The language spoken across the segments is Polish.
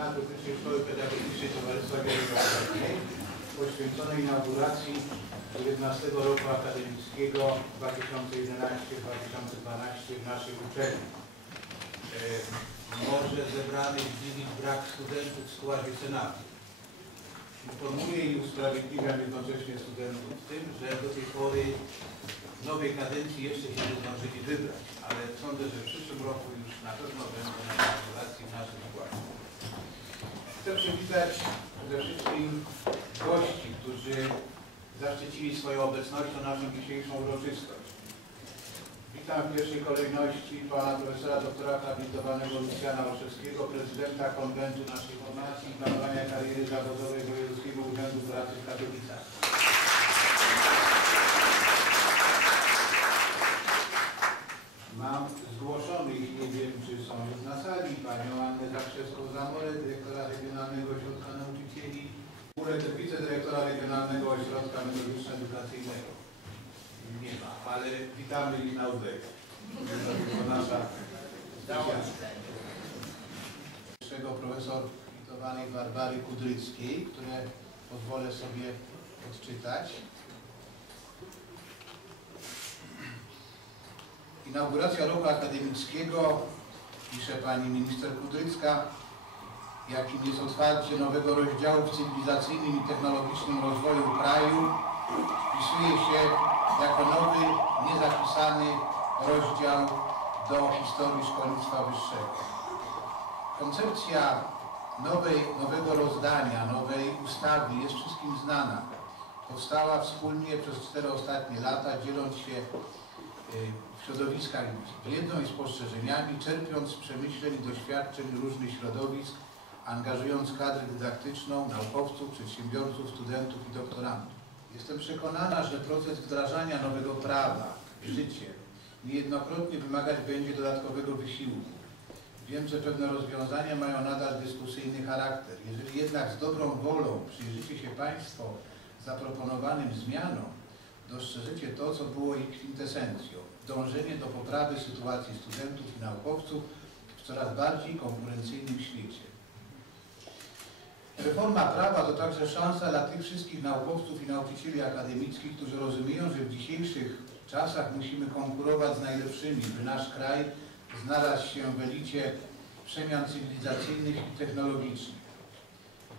Senat dotyczy Szkoły Pedagogicznej Towarzystwa Wielkopolskiej poświęconej inauguracji 19 roku akademickiego 2011-2012 w naszej uczelni. Może zebranych dziwić brak studentów w składzie Senatu. Informuję i usprawiedliwiam jednocześnie studentów w tym, że do tej pory w nowej kadencji jeszcze się nie zdążyli wybrać, ale sądzę, że w przyszłym roku już na pewno będą na inauguracji w naszym składzie. Chcę przywitać przede wszystkim gości, którzy zaszczycili swoją obecnością naszą dzisiejszą uroczystość. Witam w pierwszej kolejności pana profesora doktora habilitowanego Lucjana Olszewskiego, prezydenta konwentu naszej formacji i planowania kariery zawodowej Wojewódzkiego Urzędu Pracy w Katowicach. Mam zgłoszonych, nie wiem czy są już na sali, panią Annę Zakrzewską-Zamorę, dyrektora Regionalnego Ośrodka Nauczycieli, Urek wicedyrektora Regionalnego Ośrodka Metodyczno-Edukacyjnego. Nie ma, ale witamy ich na udek. To nasza profesor habilitowanej Barbary Kudryckiej, które pozwolę sobie odczytać. Inauguracja roku akademickiego, pisze pani minister Kudrycka, jakim jest otwarcie nowego rozdziału w cywilizacyjnym i technologicznym rozwoju kraju, wpisuje się jako nowy, niezapisany rozdział do historii szkolnictwa wyższego. Koncepcja nowej, nowego rozdania, nowej ustawy jest wszystkim znana. Powstała wspólnie przez cztery ostatnie lata, dzieląc się w środowiskach wiedzą i spostrzeżeniami, czerpiąc z przemyśleń i doświadczeń różnych środowisk, angażując kadrę dydaktyczną, naukowców, przedsiębiorców, studentów i doktorantów. Jestem przekonana, że proces wdrażania nowego prawa w życie niejednokrotnie wymagać będzie dodatkowego wysiłku. Wiem, że pewne rozwiązania mają nadal dyskusyjny charakter. Jeżeli jednak z dobrą wolą przyjrzycie się Państwo zaproponowanym zmianom, dostrzeżecie to, co było ich kwintesencją. Dążenie do poprawy sytuacji studentów i naukowców w coraz bardziej konkurencyjnym świecie. Reforma prawa to także szansa dla tych wszystkich naukowców i nauczycieli akademickich, którzy rozumieją, że w dzisiejszych czasach musimy konkurować z najlepszymi, by nasz kraj znalazł się w elicie przemian cywilizacyjnych i technologicznych.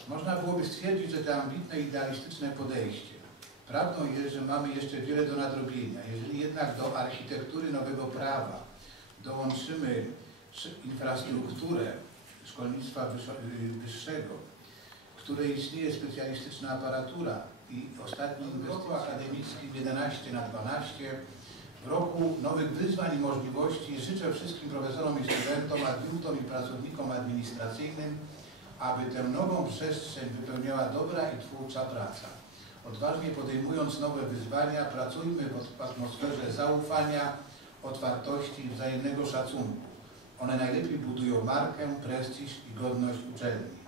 Można byłoby stwierdzić, że to ambitne, idealistyczne podejście Prawdą jest, że mamy jeszcze wiele do nadrobienia. Jeżeli jednak do architektury nowego prawa dołączymy infrastrukturę szkolnictwa wyższego, w której istnieje specjalistyczna aparatura i ostatni roku akademickim 11 na 12 w roku nowych wyzwań i możliwości życzę wszystkim profesorom i studentom, adiutom i pracownikom administracyjnym, aby tę nową przestrzeń wypełniała dobra i twórcza praca. Odważnie podejmując nowe wyzwania, pracujmy w atmosferze zaufania, otwartości i wzajemnego szacunku. One najlepiej budują markę, prestiż i godność uczelni.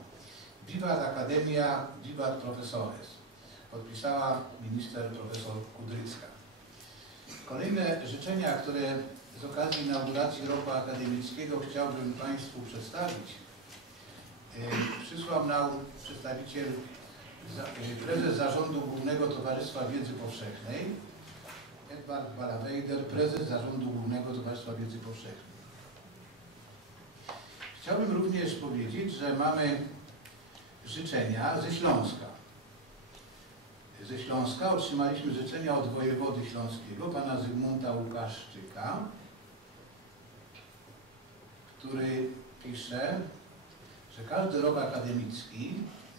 Wiwat Akademia, wiwat profesores. Podpisała minister profesor Kudrycka. Kolejne życzenia, które z okazji inauguracji roku akademickiego chciałbym Państwu przedstawić, przysłał nam przedstawiciel prezes Zarządu Głównego Towarzystwa Wiedzy Powszechnej, Edward Balawejder, prezes Zarządu Głównego Towarzystwa Wiedzy Powszechnej. Chciałbym również powiedzieć, że mamy życzenia ze Śląska. Ze Śląska otrzymaliśmy życzenia od wojewody śląskiego, pana Zygmunta Łukaszczyka, który pisze, że każdy rok akademicki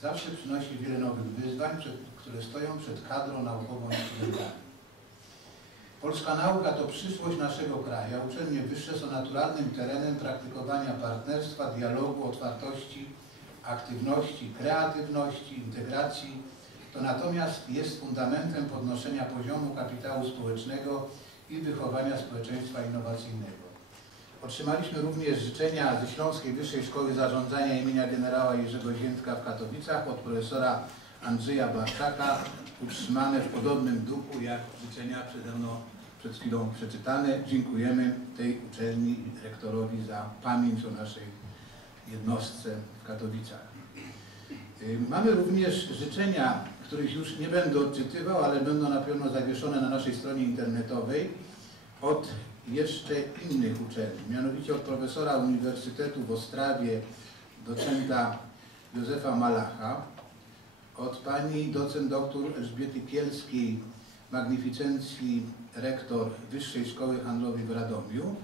zawsze przynosi wiele nowych wyzwań, przed, które stoją przed kadrą naukową i studentami. Polska nauka to przyszłość naszego kraju, a uczelnie wyższe są naturalnym terenem praktykowania partnerstwa, dialogu, otwartości, aktywności, kreatywności, integracji. To natomiast jest fundamentem podnoszenia poziomu kapitału społecznego i wychowania społeczeństwa innowacyjnego. Otrzymaliśmy również życzenia ze Śląskiej Wyższej Szkoły Zarządzania imienia generała Jerzego Ziętka w Katowicach od profesora Andrzeja Błaszczaka, utrzymane w podobnym duchu jak życzenia przede mną przed chwilą przeczytane. Dziękujemy tej uczelni i rektorowi za pamięć o naszej jednostce w Katowicach. Mamy również życzenia, których już nie będę odczytywał, ale będą na pewno zawieszone na naszej stronie internetowej od jeszcze innych uczelni, mianowicie od profesora Uniwersytetu w Ostrawie, docenta Józefa Malacha, od pani docent doktor Elżbiety Kielskiej, magnificencji rektor Wyższej Szkoły Handlowej w Radomiu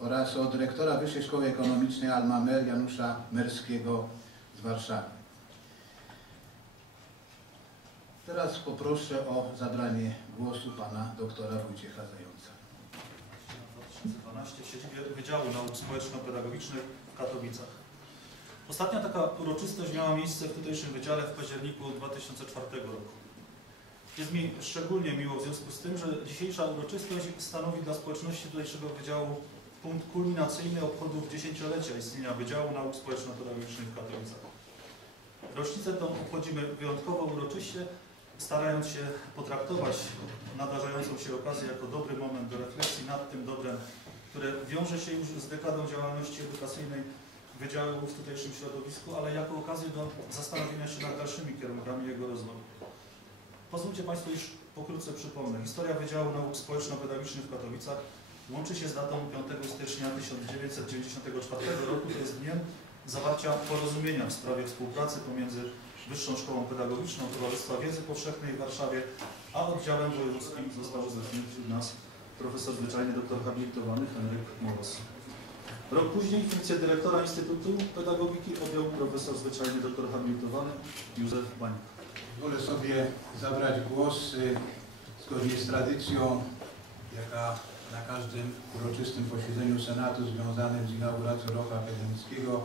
oraz od rektora Wyższej Szkoły Ekonomicznej Alma Mer Janusza Merskiego z Warszawy. Teraz poproszę o zabranie głosu pana doktora Wojciecha Zająca. 2012 w siedzibie Wydziału Nauk Społeczno-Pedagogicznych w Katowicach. Ostatnia taka uroczystość miała miejsce w tutejszym wydziale w październiku 2004 roku. Jest mi szczególnie miło w związku z tym, że dzisiejsza uroczystość stanowi dla społeczności tutejszego wydziału punkt kulminacyjny obchodów dziesięciolecia istnienia Wydziału Nauk Społeczno-Pedagogicznych w Katowicach. Rocznicę tą obchodzimy wyjątkowo uroczyście, starając się potraktować nadarzającą się okazję jako dobry moment do refleksji nad tym dobrem, które wiąże się już z dekadą działalności edukacyjnej Wydziału w tutejszym środowisku, ale jako okazję do zastanowienia się nad dalszymi kierunkami jego rozwoju. Pozwólcie Państwo, iż pokrótce przypomnę. Historia Wydziału Nauk Społeczno-Pedagogicznych w Katowicach łączy się z datą 5 stycznia 1994 roku, to jest dniem zawarcia porozumienia w sprawie współpracy pomiędzy Wyższą Szkołą Pedagogiczną Towarzystwa Wiedzy Powszechnej w Warszawie, a oddziałem wojewódzkim został obecny wśród nas profesor zwyczajny doktor habilitowany Henryk Moros. Rok później funkcję dyrektora Instytutu Pedagogiki objął profesor zwyczajny doktor habilitowany Józef Bańk. Wolę sobie zabrać głos y, zgodnie z tradycją, jaka na każdym uroczystym posiedzeniu Senatu związanym z inauguracją roku akademickiego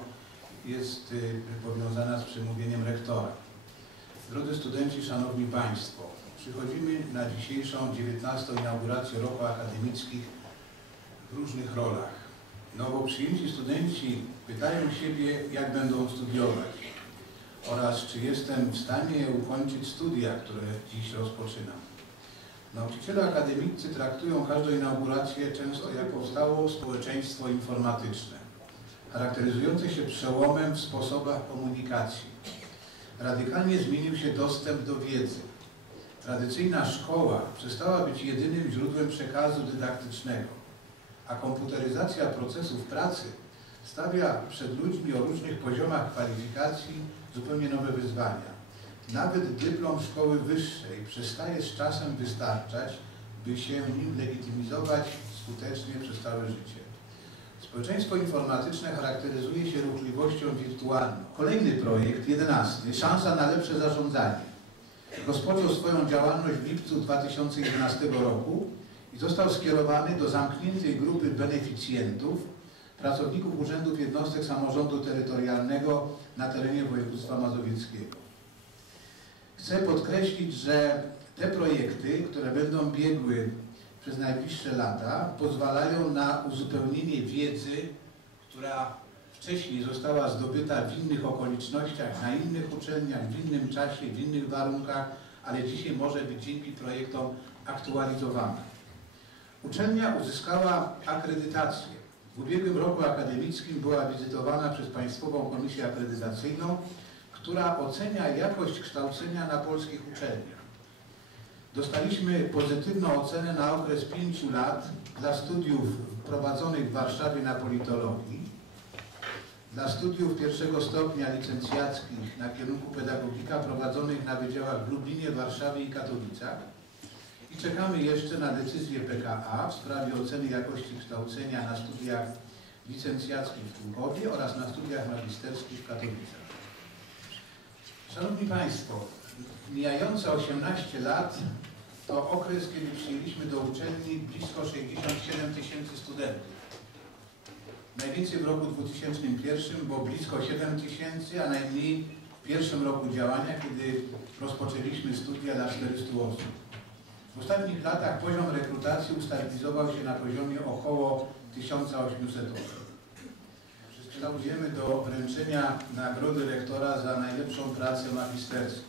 jest y, powiązana z przemówieniem rektora. Drodzy studenci, Szanowni Państwo, przychodzimy na dzisiejszą 19. inaugurację roku akademickich w różnych rolach. Nowo przyjęci studenci pytają siebie, jak będą studiować oraz czy jestem w stanie ukończyć studia, które dziś rozpoczynam. Nauczyciele akademicy traktują każdą inaugurację często jako powstało społeczeństwo informatyczne, charakteryzujące się przełomem w sposobach komunikacji. Radykalnie zmienił się dostęp do wiedzy. Tradycyjna szkoła przestała być jedynym źródłem przekazu dydaktycznego, a komputeryzacja procesów pracy stawia przed ludźmi o różnych poziomach kwalifikacji zupełnie nowe wyzwania. Nawet dyplom szkoły wyższej przestaje z czasem wystarczać, by się nim legitymizować skutecznie przez całe życie. Społeczeństwo informatyczne charakteryzuje się ruchliwością wirtualną. Kolejny projekt, jedenasty, Szansa na lepsze zarządzanie. Rozpoczął swoją działalność w lipcu 2011 roku i został skierowany do zamkniętej grupy beneficjentów, pracowników urzędów jednostek samorządu terytorialnego na terenie województwa mazowieckiego. Chcę podkreślić, że te projekty, które będą biegły przez najbliższe lata, pozwalają na uzupełnienie wiedzy, która wcześniej została zdobyta w innych okolicznościach, na innych uczelniach, w innym czasie, w innych warunkach, ale dzisiaj może być dzięki projektom aktualizowana. Uczelnia uzyskała akredytację. W ubiegłym roku akademickim była wizytowana przez Państwową Komisję Akredytacyjną, która ocenia jakość kształcenia na polskich uczelniach. Dostaliśmy pozytywną ocenę na okres pięciu lat dla studiów prowadzonych w Warszawie na politologii, dla studiów pierwszego stopnia licencjackich na kierunku pedagogika prowadzonych na wydziałach w Lublinie, Warszawie i Katowicach i czekamy jeszcze na decyzję PKA w sprawie oceny jakości kształcenia na studiach licencjackich w Tłuchowie oraz na studiach magisterskich w Katowicach. Szanowni Państwo, mijające 18 lat to okres, kiedy przyjęliśmy do uczelni blisko 67 tysięcy studentów. Najwięcej w roku 2001 było blisko 7 tysięcy, a najmniej w pierwszym roku działania, kiedy rozpoczęliśmy studia dla 400 osób. W ostatnich latach poziom rekrutacji ustabilizował się na poziomie około 1800 osób. Przystępujemy do wręczenia nagrody rektora za najlepszą pracę magisterską.